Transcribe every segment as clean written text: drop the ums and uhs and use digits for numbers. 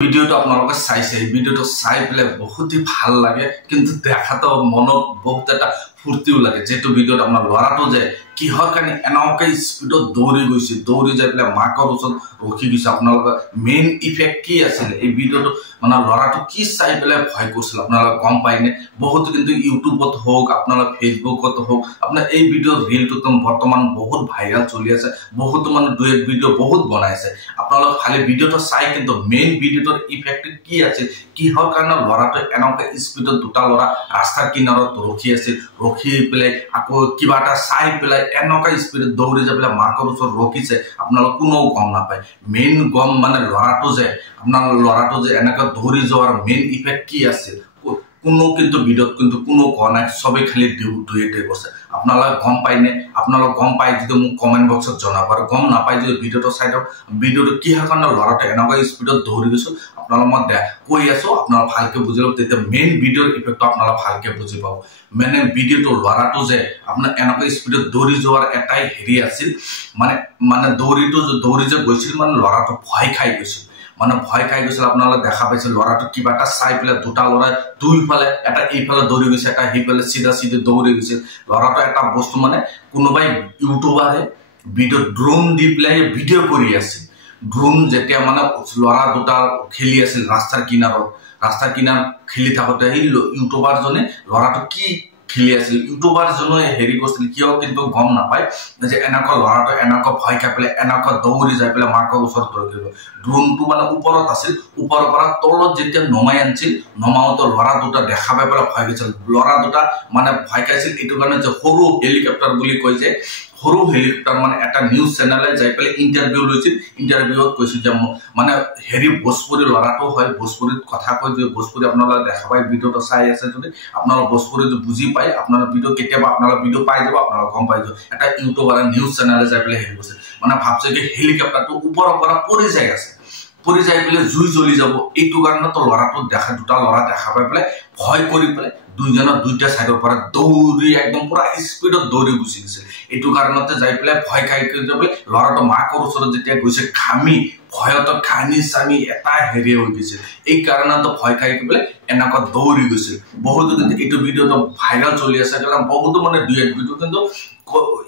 ভিডিওটো আপোনালোকে চাইছে ভিডিওটো চাই পেলাই বহুত ভাল লাগে কিন্তু দেখাতো মনত বহুত এটা ফুৰ্তিও লাগে যেটো ভিডিওত আপোনাৰ লৰাটো যে কিহৰ কাৰণে এনেকা স্পিডত দৌৰি গৈছে দৌৰি যাই পেলাই মাকৰ ওচৰত ৰখি গৈছে আপোনালোকৰ মেইন ইফেক্ট কি আছিল এই ভিডিওটো মানে লৰাটো কি চাই পেলাই ভয় কৰিছিল আপোনালোকে গম পাইনে বহুত কিন্তু ইউটিউবত হোক আপোনালোক ফেসবুকত হোক আপোনাৰ এই ভিডিও ৰিলটো বৰ্তমান বহুত ভাইৰাল চলি আছে বহুত মানে ডুয়েট ভিডিও বহুত বনাইছে আপোনালোক খালি ভিডিওটো চাই কিন্তু মেইন ভিডিওটোৰ ইফেক্ট কি আছে কিহৰ কাৰণে লৰাটো এনেকা স্পিডত দুটা লৰা ৰাস্তাৰ কিনাৰত ৰখি আছে ৰখি পেলাই আকৌ কিবা এটা চাই পেলাই এনেকা স্পিডত দৌৰি যায় পেলাই মাকৰ ওচৰত ৰখিছে আপোনালোক কোনো গম নাপায় মেইন গম মানে লৰাটো যে আপোনাৰ লৰাটো যে এনেকা দৌৰি যোৱাৰ মেইন ইফেক্ট কি আছে কোনো কিন্তু ভিডিওত কিন্তু কোনো কোৱা নাই সবে খালি দুইটাই কৈছে আপোনালোক গম পাইনে আপোনালোক গম পাই যদি মোক কমেন্ট বক্সত জনাব আৰু গম নাপাই যদি ভিডিওটো চাই দাও ভিডিওটো কি কাৰণে লৰাটো এনেকা স্পিডত দৌৰি গৈছে আপোনালোক মই কৈ আছো আপোনালোক ভালকে বুজি লওক তেতিয়া মেইন ভিডিওৰ ইফেক্ট আপোনালোক ভালকে বুজি পাব মানে ভিডিওটো লৰাটো যে আপোনাৰ এনেকা স্পিডত দৌৰি যোৱাৰ এটাই হেৰি আছিল মানে দৌৰি যে গৈছিল মানে লৰাটো ভয় খাই গৈছিল মানে ভয় খাই গৈছিল আপোনালোকে দেখা পাইছিল লৰাটো কিবা এটা চাই পেলাই দুটা লৰা দুইফালে এটা এইফালে দৌৰি গৈছে এটা সেইফালে সিধা দৌৰি গৈছে লৰাটো এটা বস্তু মানে কোনোবাই ইউটিউবাৰে ভিডিও ড্ৰোন দি পেলাই ভিডিও কৰি আছে ড্ৰোন যেতিয়া মানে লৰা দুটা খেলি আছিল ৰাস্তাৰ কিনাৰত খেলি থাকোতে এই ইউটিউবাৰ জনে লৰাটো কি খেলি আছিল ইউটিউবাৰ জনে হেৰি কৰিছিল কিয় কিন্তু গম নাপায় যে এনেকা লৰাটো এনেকা ভয় খাই পেলাই এনেকা দৌৰি যায় পেলাই মাকৰ ওচৰত ৰখিব ড্ৰোনটো মানে ওপৰত আছিল ওপৰৰ পৰা তলত যেতিয়া নমাই আনছিল নমাওতে লৰা দুটা দেখা পাই পেলাই ভয় খাইছিল লৰা দুটা মানে ভয় খাইছিল এইটো কাৰণে যে সৰু হেলিকপ্টাৰ বুলি কয় যে সৰু হেলিকপ্টাৰ মানে এটা নিউজ চেনেলে যাই পেলাই ইন্টাৰভিউ লৈছিল ইন্টাৰভিউত কৈছিল যে মানে হেৰি ভোজপুৰী লৰাটো হয় ভোজপুৰীত কথা কয় যে ভোজপুৰী আপোনালোকে দেখা পাই ভিডিওটো চাই আছে যদি আপোনালোক ভোজপুৰীটো বুজি পাই আপোনালোক ভিডিও কেতিয়াবা আপোনালোক ভিডিও পাই যাব আপোনালোক গম পাই যাব এটা ইউটিউবাৰ নিউজ চেনেলে যাই পেলাই হেৰি কৈছিল মানে ভাবছে যে হেলিকপ্টাৰটো ওপৰৰ পৰা পৰি যায় আছে পৰি যাই পেলাই জুই জ্বলি যাব এইটো কাৰণে তো লৰাটো দেখা দুটা লৰা দেখা পাই পেলাই ভয় কৰি পেলাই দুইজনৰ দুইটা সাইডৰ পৰা দৌৰি একদম পুৰা স্পিডত দৌৰি গুচি গৈছিল এইটো কাৰণতে যাই পেলাই ভয় খাই যাব লৰাটো মাকৰ ওচৰত যেতিয়া গৈছে ঘামি ভয়ত খানি সামি এটা হেৰি হৈ গৈছিল এই কাৰণতে ভয় খাই পেলাই এনেকা দৌৰি গৈছিল বহুত কিন্তু এইটো ভিডিওটো ভাইৰাল চলি আছে কাৰণ বহুত মানে ডুয়েট ভিডিও কিন্তু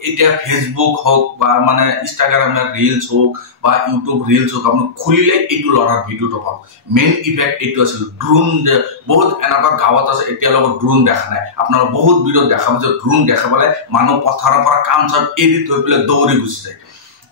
এতিয়া ফেসবুক হোক বা মানে ইনষ্টাগ্রামের রিলস হোক বা ইউটিউব রিলস হোক আপনি খুলিলে এইটো লৰাৰ ভিডিওটো পাব মেইন ইফেক্ট এইটো আছিল ড্ৰোন যে বহুত এনেকা গাঁৱত আছে এতিয়া লগত ড্ৰোন দেখা নাই আপোনাৰ বহুত ভিডিও দেখা পাইছে ড্ৰোন দেখা পালে মানুহ পথাৰৰ পৰা কাম সব এৰি থৈ পেলাই দৌৰি গুচি যায়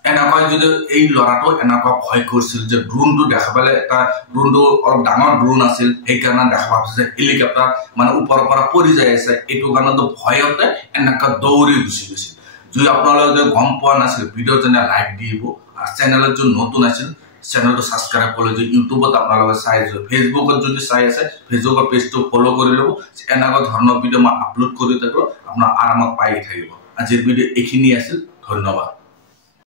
এনেকা যদি এই লৰাটো এনেকা ভয় কৰিছিল যে ড্ৰোনটো দেখা পালে এটা ড্ৰোনটো অলপ ডাঙৰ ড্ৰোন আছিল সেই কাৰণে দেখা পাইছে হেলিকপ্টাৰ মানে ওপৰৰ পৰা পৰি যায় আছে এইটো কাৰণতে ভয়তে এনেকা দৌৰি গুচি গৈছিল যদি আপোনালোকে গম পোৱা নাছিল ভিডিও জনে লাইক দিব আৰু চেনেলত যদি নতুন আছিল চেনেলটো সাবস্ক্ৰাইব কৰি যে ইউটিউবত আপোনালোকে চাই আছে ফেসবুকত যদি চাই আছে ফেসবুকৰ পেজটো ফলো কৰি লব এনেকা ধৰণৰ ভিডিও মই আপলোড কৰি থাকো আপোনাৰ আৰামত পাই থাকিব আজিৰ ভিডিও এইখিনি আছিল ধন্যবাদ